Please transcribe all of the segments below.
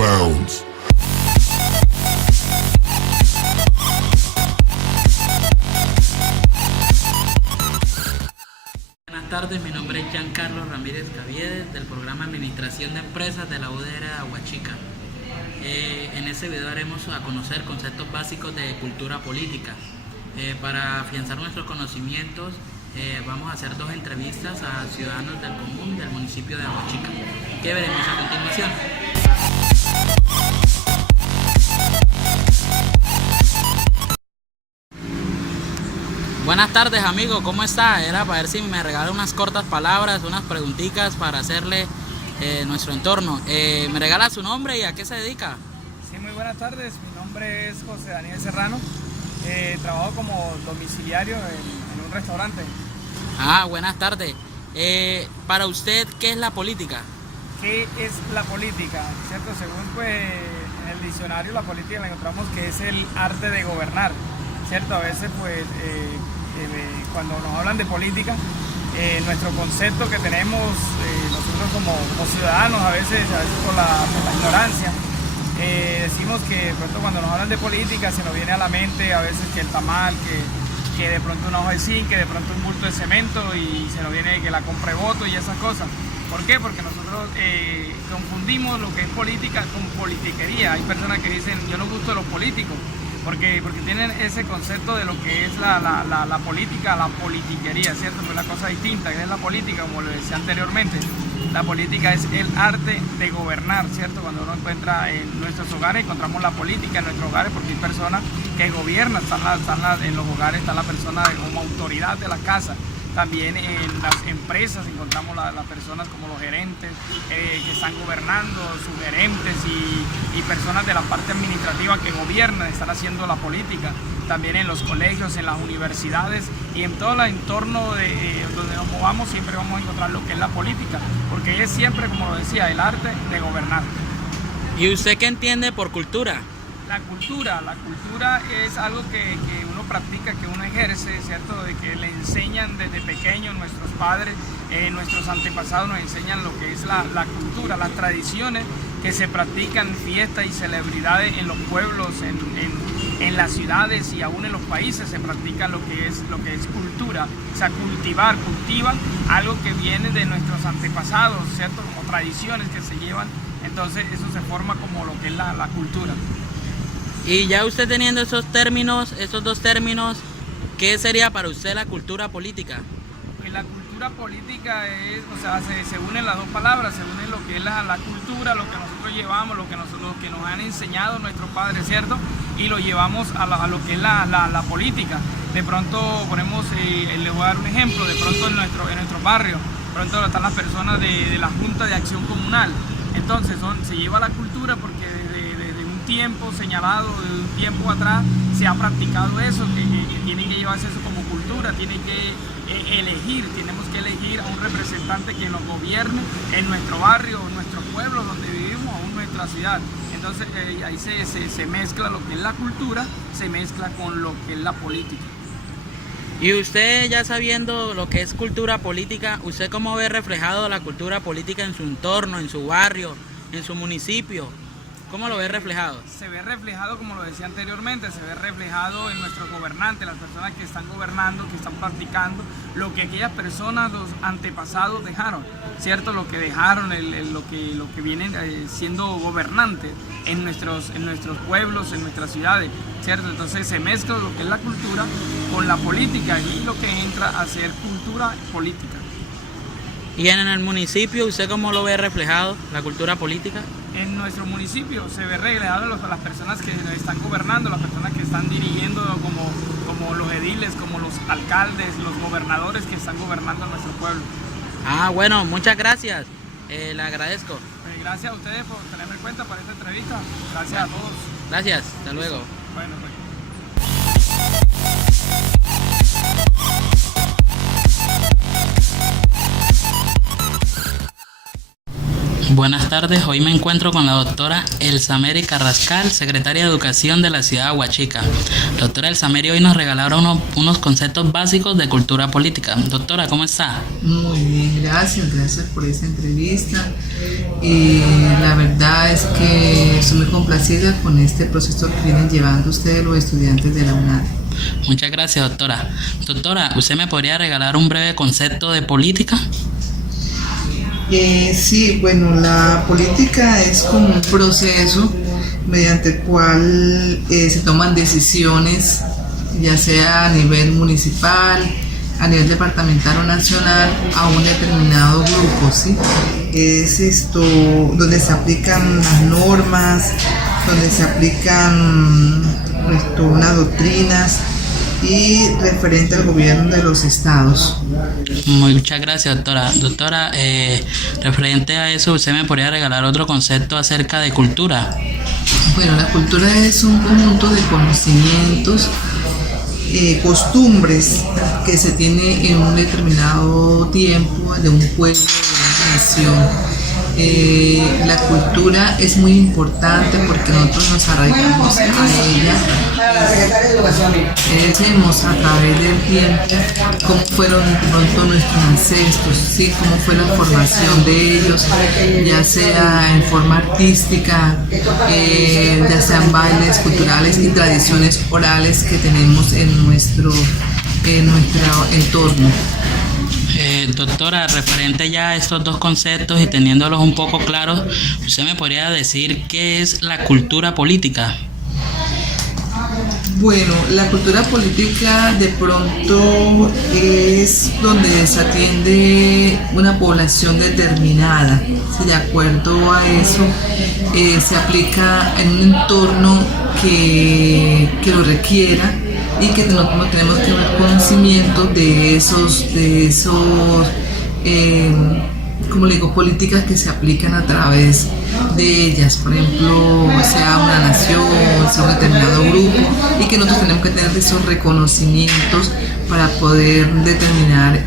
bounds. Buenas tardes, mi nombre es Giancarlo Ramírez Caviedes del programa Administración de Empresas de la UDR de Aguachica. En este video haremos a conocer conceptos básicos de cultura política. Para afianzar nuestros conocimientos vamos a hacer 2 entrevistas a ciudadanos del común del municipio de Aguachica, que veremos a continuación. Buenas tardes, amigo, ¿cómo está? Era para ver si me regala unas cortas palabras, unas preguntitas para hacerle nuestro entorno. ¿Me regala su nombre y a qué se dedica? Sí, muy buenas tardes, mi nombre es José Daniel Serrano, trabajo como domiciliario en un restaurante. Buenas tardes. Para usted, ¿qué es la política? ¿Qué es la política? ¿Cierto? Según en el diccionario, la política la encontramos que es el arte de gobernar, ¿cierto? A veces cuando nos hablan de política, nuestro concepto que tenemos nosotros como ciudadanos, a veces por la ignorancia, decimos que de pronto cuando nos hablan de política se nos viene a la mente a veces que el tamal, que de pronto una hoja de zinc, que de pronto un bulto de cemento, y se nos viene que la compra de voto y esas cosas. ¿Por qué? Porque nosotros confundimos lo que es política con politiquería. Hay personas que dicen, yo no gusto de los políticos, porque tienen ese concepto de lo que es la política, la politiquería, ¿cierto? Pues la cosa distinta, que es la política, como lo decía anteriormente. La política es el arte de gobernar, ¿cierto? Cuando uno encuentra en nuestros hogares, encontramos la política en nuestros hogares, porque hay personas que gobiernan, en los hogares está la persona como autoridad de la casa. También en las empresas encontramos las personas como los gerentes que están gobernando, subgerentes y personas de la parte administrativa que gobiernan, están haciendo la política. También en los colegios, en las universidades y en todo el entorno donde nos movamos siempre vamos a encontrar lo que es la política, porque es siempre, como lo decía, el arte de gobernar. ¿Y usted qué entiende por cultura? La cultura es algo que uno practica, que uno ejerce, ¿cierto? De que le enseñan desde pequeños nuestros padres, nuestros antepasados nos enseñan lo que es la cultura, las tradiciones que se practican, fiestas y celebridades en los pueblos, en las ciudades y aún en los países se practica lo que es cultura. O sea, cultivan algo que viene de nuestros antepasados, ¿cierto? Como tradiciones que se llevan, entonces eso se forma como lo que es la cultura. Y ya usted teniendo esos dos términos, ¿qué sería para usted la cultura política? Pues la cultura política es, o sea, se unen las 2 palabras, se une lo que es la cultura, lo que nosotros llevamos, lo que nos han enseñado nuestros padres, ¿cierto? Y lo llevamos a lo que es la política. De pronto ponemos, le voy a dar un ejemplo, de pronto en nuestro barrio, de pronto están las personas de la Junta de Acción Comunal. Entonces se lleva la cultura porque desde un tiempo señalado, de un tiempo atrás, se ha practicado eso, que tienen que llevarse eso como cultura, tenemos que elegir a un representante que nos gobierne en nuestro barrio, en nuestro pueblo donde vivimos, aún nuestra ciudad. Entonces ahí se mezcla lo que es la cultura, se mezcla con lo que es la política. Y usted, ya sabiendo lo que es cultura política, ¿usted cómo ve reflejado la cultura política en su entorno, en su barrio, en su municipio? ¿Cómo lo ve reflejado? Se ve reflejado, como lo decía anteriormente, se ve reflejado en nuestros gobernantes, las personas que están gobernando, que están practicando lo que aquellas personas, los antepasados dejaron, ¿cierto? Lo que dejaron, lo que vienen siendo gobernantes en nuestros pueblos, en nuestras ciudades, ¿cierto? Entonces se mezcla lo que es la cultura con la política y lo que entra a ser cultura política. ¿Y en el municipio usted cómo lo ve reflejado, la cultura política? En nuestro municipio se ve reflejado las personas que están gobernando, las personas que están dirigiendo como los ediles, como los alcaldes, los gobernadores que están gobernando en nuestro pueblo. Bueno, muchas gracias, le agradezco. Gracias a ustedes por tenerme en cuenta para esta entrevista, gracias a todos. Gracias, hasta luego. Bueno, pues. Buenas tardes, hoy me encuentro con la doctora Elsameri Carrascal, secretaria de Educación de la ciudad de Aguachica. Doctora Elsameri, hoy nos regalaron unos conceptos básicos de cultura política. Doctora, ¿cómo está? Muy bien, gracias por esta entrevista. La verdad es que estoy muy complacida con este proceso que vienen llevando ustedes los estudiantes de la UNAD. Muchas gracias, doctora. Doctora, ¿usted me podría regalar un breve concepto de política? Sí, bueno, la política es como un proceso mediante el cual se toman decisiones, ya sea a nivel municipal, a nivel departamental o nacional, a un determinado grupo, ¿sí? Es esto donde se aplican las normas, donde se aplican unas doctrinas y referente al gobierno de los estados. Muchas gracias, doctora. Doctora, referente a eso, ¿usted me podría regalar otro concepto acerca de cultura? Bueno, la cultura es un conjunto de conocimientos, costumbres que se tiene en un determinado tiempo de un pueblo, de una nación. La cultura es muy importante porque nosotros nos arraigamos a ella. Vemos a través del tiempo cómo fueron de pronto nuestros ancestros, ¿sí? Cómo fue la formación de ellos, ya sea en forma artística, ya sean bailes culturales y tradiciones orales que tenemos en nuestro entorno. Doctora, referente ya a estos dos conceptos y teniéndolos un poco claros, ¿usted me podría decir qué es la cultura política? Bueno, la cultura política de pronto es donde se atiende una población determinada. ¿Sí? De acuerdo a eso, se aplica en un entorno que lo requiera y que nosotros tenemos que tener conocimiento de esos como le digo, políticas que se aplican a través de ellas, por ejemplo, sea una nación, sea un determinado grupo, y que nosotros tenemos que tener esos reconocimientos para poder determinar,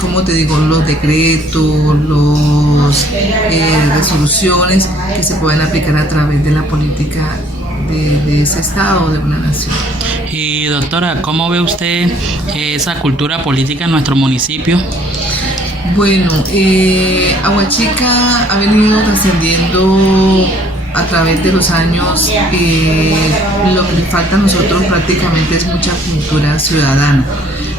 como te digo, los decretos, las resoluciones que se pueden aplicar a través de la política de ese estado o de una nación. Y doctora, ¿cómo ve usted esa cultura política en nuestro municipio? Bueno, Aguachica ha venido trascendiendo a través de los años. Lo que le falta a nosotros prácticamente es mucha cultura ciudadana,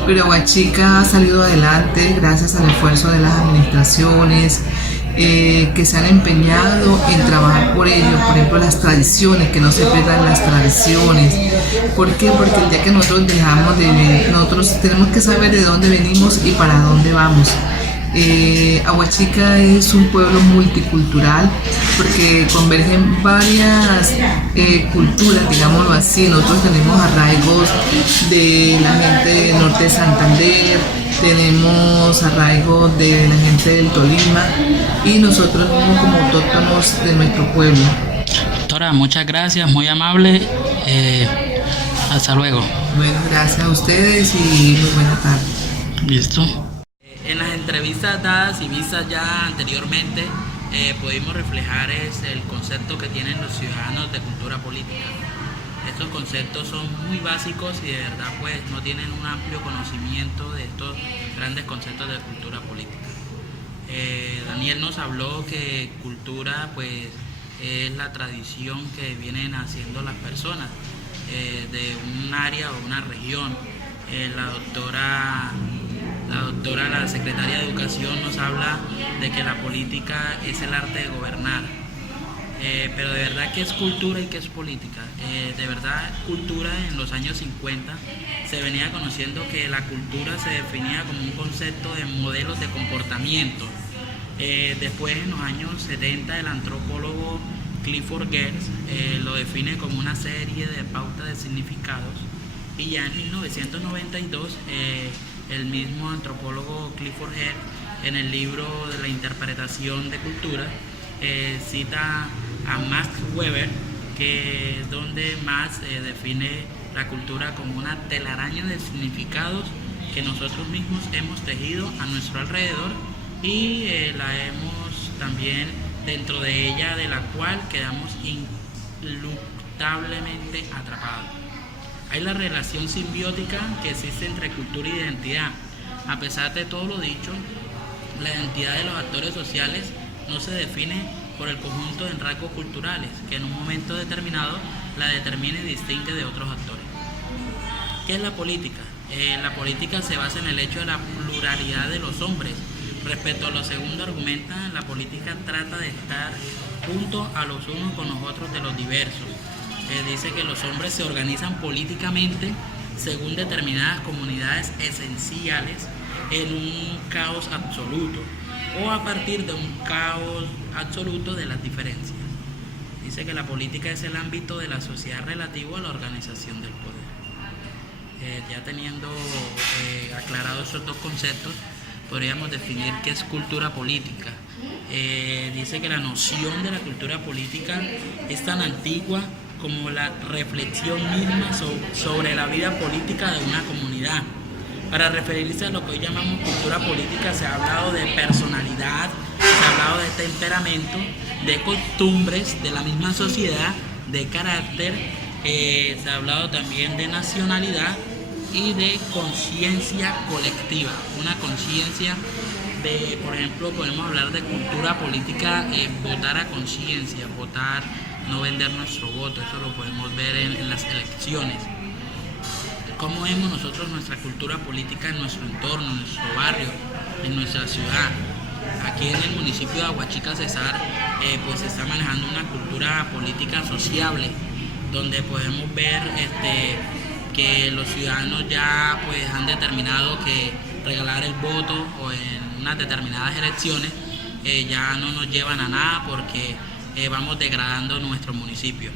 pero Aguachica ha salido adelante gracias al esfuerzo de las administraciones que se han empeñado en trabajar por ello. Por ejemplo, las tradiciones, que no se pierdan las tradiciones. ¿Por qué? Porque el día que nosotros dejamos de vivir, nosotros tenemos que saber de dónde venimos y para dónde vamos. Aguachica es un pueblo multicultural porque convergen varias culturas, digámoslo así. Nosotros tenemos arraigos de la gente del norte de Santander, tenemos arraigos de la gente del Tolima y nosotros somos como autóctonos de nuestro pueblo. Doctora, muchas gracias, muy amable. Hasta luego. Bueno, gracias a ustedes y muy buena tarde. Listo. En las entrevistas dadas y vistas ya anteriormente, pudimos reflejar el concepto que tienen los ciudadanos de cultura política. Estos conceptos son muy básicos y de verdad pues no tienen un amplio conocimiento de estos grandes conceptos de cultura política. Daniel nos habló que cultura pues es la tradición que vienen haciendo las personas de un área o una región. La secretaria de Educación nos habla de que la política es el arte de gobernar. Pero de verdad, ¿qué es cultura y qué es política? De verdad, cultura en los años 50 se venía conociendo que la cultura se definía como un concepto de modelos de comportamiento. Después, en los años 70, el antropólogo Clifford Geertz lo define como una serie de pautas de significados, y ya en 1992 el mismo antropólogo Clifford Geertz, en el libro de la interpretación de cultura, cita a Max Weber, donde Max define la cultura como una telaraña de significados que nosotros mismos hemos tejido a nuestro alrededor y la hemos también dentro de ella, de la cual quedamos ineluctablemente atrapados. Hay la relación simbiótica que existe entre cultura y identidad. A pesar de todo lo dicho, la identidad de los actores sociales no se define por el conjunto de rasgos culturales que en un momento determinado la determine y distingue de otros actores. ¿Qué es la política? La política se basa en el hecho de la pluralidad de los hombres. Respecto a lo segundo argumenta, la política trata de estar junto a los unos con los otros de los diversos. Dice que los hombres se organizan políticamente según determinadas comunidades esenciales en un caos absoluto o a partir de un caos absoluto de las diferencias. Dice que la política es el ámbito de la sociedad relativo a la organización del poder. Ya teniendo aclarados esos dos conceptos, podríamos definir qué es cultura política. Dice que la noción de la cultura política es tan antigua como la reflexión misma sobre la vida política de una comunidad. Para referirse a lo que hoy llamamos cultura política se ha hablado de personalidad, se ha hablado de temperamento, de costumbres de la misma sociedad, de carácter, se ha hablado también de nacionalidad y de conciencia colectiva. Una conciencia de, por ejemplo, podemos hablar de cultura política, votar a conciencia, votar, no vender nuestro voto, eso lo podemos ver en las elecciones. ¿Cómo vemos nosotros nuestra cultura política en nuestro entorno, en nuestro barrio, en nuestra ciudad? Aquí en el municipio de Aguachica Cesar, pues se está manejando una cultura política sociable, donde podemos ver que los ciudadanos ya pues han determinado que regalar el voto o en unas determinadas elecciones ya no nos llevan a nada porque vamos degradando nuestro municipio.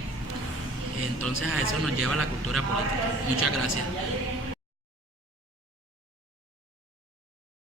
Entonces a eso nos lleva la cultura política. Muchas gracias.